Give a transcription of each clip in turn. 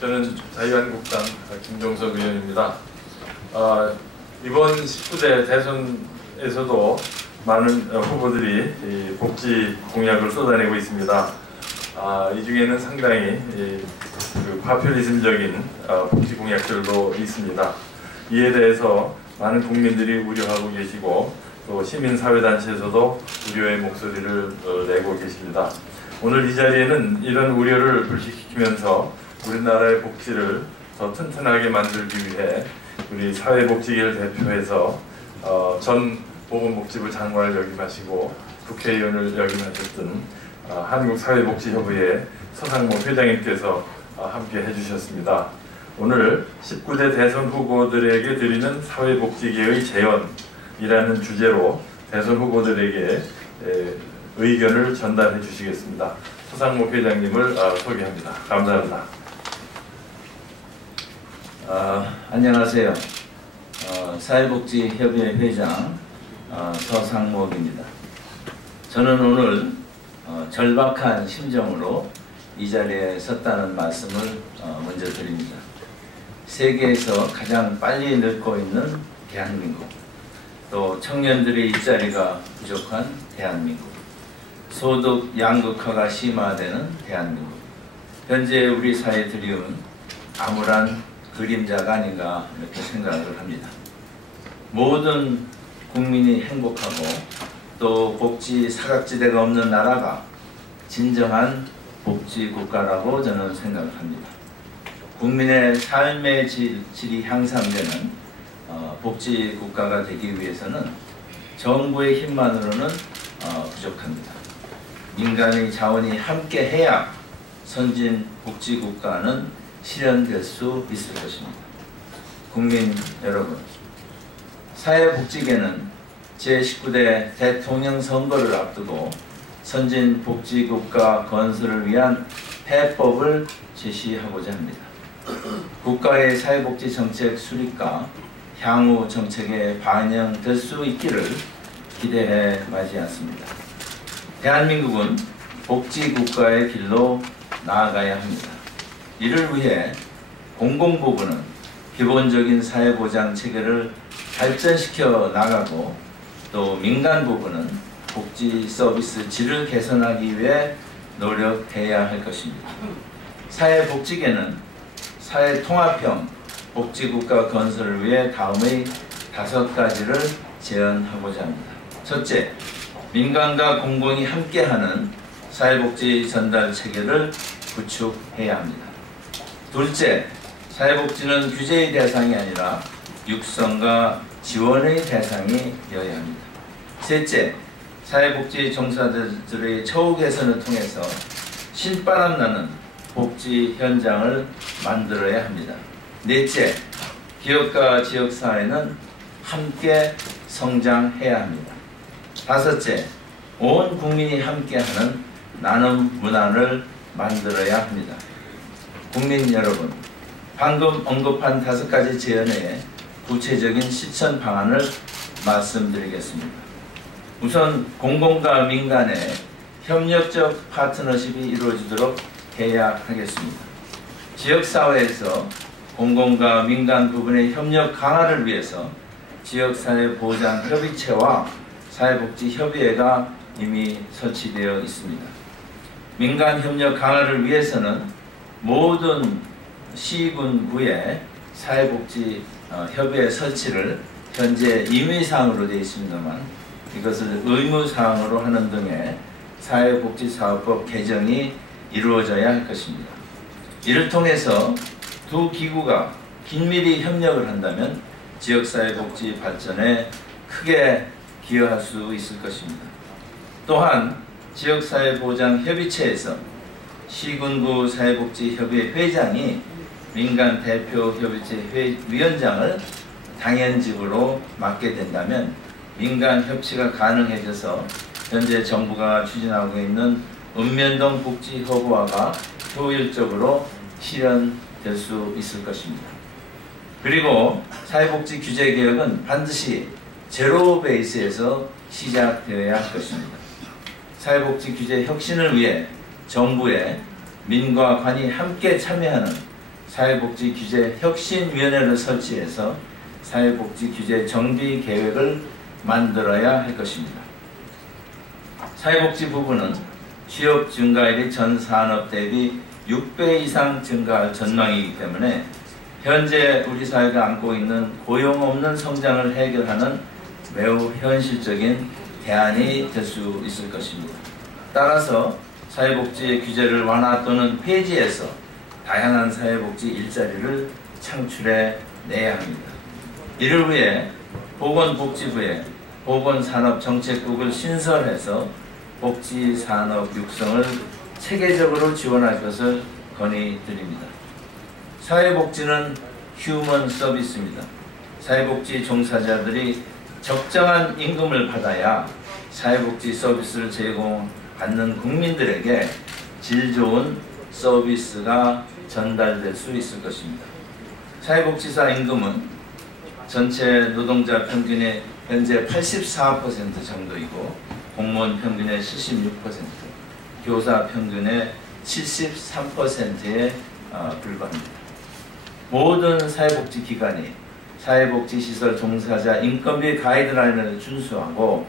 저는 자유한국당 김종석 의원입니다. 이번 19대 대선에서도 많은 후보들이 이 복지 공약을 쏟아내고 있습니다. 이 중에는 상당히 그 파퓰리즘적인 복지 공약들도 있습니다. 이에 대해서 많은 국민들이 우려하고 계시고 또 시민사회단체에서도 우려의 목소리를 내고 계십니다. 오늘 이 자리에는 이런 우려를 불식시키면서 우리나라의 복지를 더 튼튼하게 만들기 위해 우리 사회복지계를 대표해서 전 보건복지부 장관을 역임하시고 국회의원을 역임하셨던 한국사회복지협의회 서상모 회장님께서 함께 해주셨습니다. 오늘 19대 대선 후보들에게 드리는 사회복지계의 재현이라는 주제로 대선 후보들에게 의견을 전달해 주시겠습니다. 서상모 회장님을 소개합니다. 감사합니다. 안녕하세요. 사회복지협의회 회장 서상목입니다. 저는 오늘 절박한 심정으로 이 자리에 섰다는 말씀을 먼저 드립니다. 세계에서 가장 빨리 늙고 있는 대한민국, 또 청년들의 일자리가 부족한 대한민국, 소득 양극화가 심화되는 대한민국, 현재 우리 사회에 드리운 암울한 그림자가 아닌가 이렇게 생각을 합니다. 모든 국민이 행복하고 또 복지 사각지대가 없는 나라가 진정한 복지국가라고 저는 생각을 합니다. 국민의 삶의 질이 향상되는 복지국가가 되기 위해서는 정부의 힘만으로는 부족합니다. 민간의 자원이 함께해야 선진 복지국가는 실현될 수 있을 것입니다. 국민 여러분, 사회복지계는 제19대 대통령 선거를 앞두고 선진복지국가 건설을 위한 해법을 제시하고자 합니다. 국가의 사회복지 정책 수립과 향후 정책에 반영될 수 있기를 기대해 마지 않습니다. 대한민국은 복지국가의 길로 나아가야 합니다. 이를 위해 공공부문은 기본적인 사회보장 체계를 발전시켜 나가고 또 민간부문은 복지 서비스 질을 개선하기 위해 노력해야 할 것입니다. 사회복지계는 사회통합형 복지국가 건설을 위해 다음의 5가지를 제안하고자 합니다. 첫째, 민간과 공공이 함께하는 사회복지 전달 체계를 구축해야 합니다. 둘째, 사회복지는 규제의 대상이 아니라 육성과 지원의 대상이어야 합니다. 셋째, 사회복지 종사자들의 처우 개선을 통해서 신바람 나는 복지 현장을 만들어야 합니다. 넷째, 기업과 지역사회는 함께 성장해야 합니다. 다섯째, 온 국민이 함께하는 나눔 문화를 만들어야 합니다. 국민 여러분, 방금 언급한 5가지 제안의 구체적인 실천 방안을 말씀드리겠습니다. 우선 공공과 민간의 협력적 파트너십이 이루어지도록 해야 하겠습니다. 지역사회에서 공공과 민간 부분의 협력 강화를 위해서 지역사회보장협의체와 사회복지협의회가 이미 설치되어 있습니다. 민간 협력 강화를 위해서는 모든 시군구에 사회복지 협의회 설치를 현재 임의사항으로 되어 있습니다만 이것을 의무사항으로 하는 등의 사회복지사업법 개정이 이루어져야 할 것입니다. 이를 통해서 두 기구가 긴밀히 협력을 한다면 지역사회복지 발전에 크게 기여할 수 있을 것입니다. 또한 지역사회보장협의체에서 시군구 사회복지협의회 회장이 민간 대표협의체 위원장을 당연직으로 맡게 된다면 민간 협치가 가능해져서 현재 정부가 추진하고 있는 읍면동 복지허브화가 효율적으로 실현될 수 있을 것입니다. 그리고 사회복지 규제 개혁은 반드시 제로 베이스에서 시작되어야 할 것입니다. 사회복지 규제 혁신을 위해 정부에 민과 관이 함께 참여하는 사회복지 규제 혁신위원회를 설치해서 사회복지 규제 정비 계획을 만들어야 할 것입니다. 사회복지 부분은 취업 증가율이 전 산업 대비 6배 이상 증가할 전망이기 때문에 현재 우리 사회가 안고 있는 고용 없는 성장을 해결하는 매우 현실적인 대안이 될 수 있을 것입니다. 따라서 사회복지의 규제를 완화 또는 폐지해서 다양한 사회복지 일자리를 창출해 내야 합니다. 이를 위해 보건복지부에 보건산업정책국을 신설해서 복지산업 육성을 체계적으로 지원할 것을 건의드립니다. 사회복지는 휴먼 서비스입니다. 사회복지 종사자들이 적정한 임금을 받아야 사회복지 서비스를 제공받는 국민들에게 질 좋은 서비스가 전달될 수 있을 것입니다. 사회복지사 임금은 전체 노동자 평균의 현재 84% 정도이고 공무원 평균의 76%, 교사 평균의 73%에 불과합니다. 모든 사회복지기관이 사회복지시설 종사자 인건비 가이드라인을 준수하고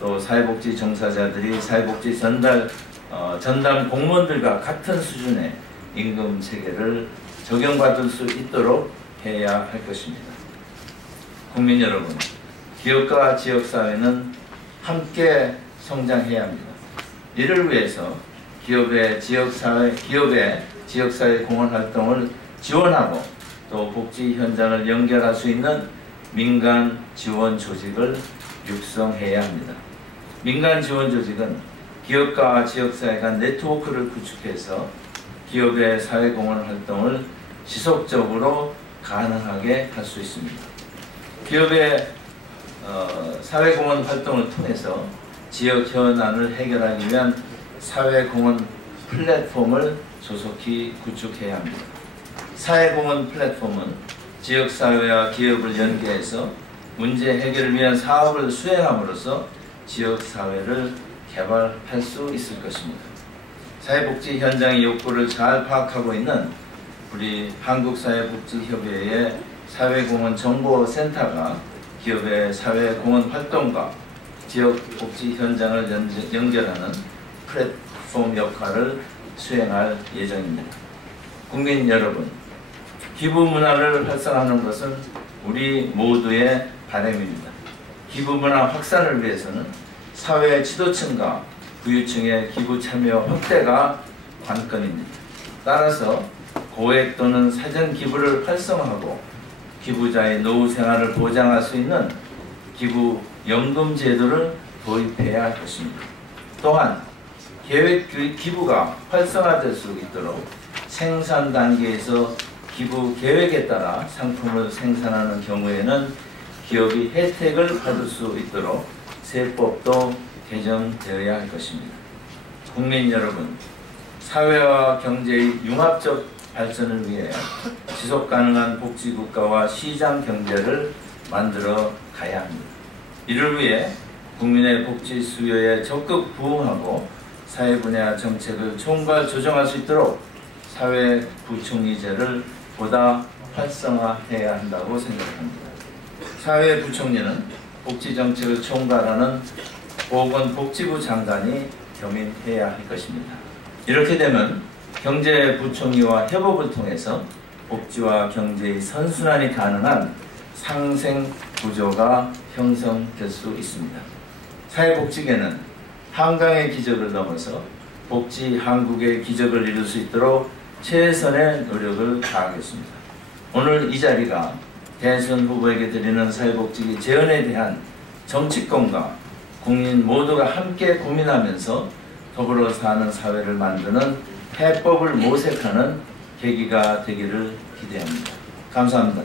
또 사회복지 종사자들이 사회복지 전담 공무원들과 같은 수준의 임금 체계를 적용받을 수 있도록 해야 할 것입니다. 국민 여러분, 기업과 지역사회는 함께 성장해야 합니다. 이를 위해서 기업의 지역사회 공헌 활동을 지원하고 또 복지 현장을 연결할 수 있는 민간 지원 조직을 육성해야 합니다. 민간 지원 조직은 기업과 지역사회 간 네트워크를 구축해서 기업의 사회공헌 활동을 지속적으로 가능하게 할 수 있습니다. 기업의 사회공헌 활동을 통해서 지역 현안을 해결하기 위한 사회공헌 플랫폼을 조속히 구축해야 합니다. 사회공헌 플랫폼은 지역사회와 기업을 연계해서 문제 해결을 위한 사업을 수행함으로써 지역사회를 개발할 수 있을 것입니다. 사회복지 현장의 욕구를 잘 파악하고 있는 우리 한국사회복지협의회의 사회공헌 정보센터가 기업의 사회공헌 활동과 지역복지 현장을 연결하는 플랫폼 역할을 수행할 예정입니다. 국민 여러분, 기부 문화를 활성화하는 것은 우리 모두의 바람입니다. 기부 문화 확산을 위해서는 사회 지도층과 부유층의 기부 참여 확대가 관건입니다. 따라서 고액 또는 사전 기부를 활성화하고 기부자의 노후 생활을 보장할 수 있는 기부 연금 제도를 도입해야 할 것입니다. 또한 계획 기부가 활성화될 수 있도록 생산 단계에서 기부 계획에 따라 상품을 생산하는 경우에는 기업이 혜택을 받을 수 있도록 세법도 개정되어야 할 것입니다. 국민 여러분, 사회와 경제의 융합적 발전을 위해 지속가능한 복지국가와 시장 경제를 만들어 가야 합니다. 이를 위해 국민의 복지 수요에 적극 부응하고 사회 분야 정책을 총괄 조정할 수 있도록 사회부총리제를 보다 활성화해야 한다고 생각합니다. 사회부총리는 복지정책을 총괄하는 보건복지부 장관이 겸임해야 할 것입니다. 이렇게 되면 경제부총리와 협업을 통해서 복지와 경제의 선순환이 가능한 상생 구조가 형성될 수 있습니다. 사회복지계는 한강의 기적을 넘어서 복지 한국의 기적을 이룰 수 있도록 최선의 노력을 다하겠습니다. 오늘 이 자리가 대선 후보에게 드리는 사회복지 재원에 대한 정치권과 국민 모두가 함께 고민하면서 더불어 사는 사회를 만드는 해법을 모색하는 계기가 되기를 기대합니다. 감사합니다.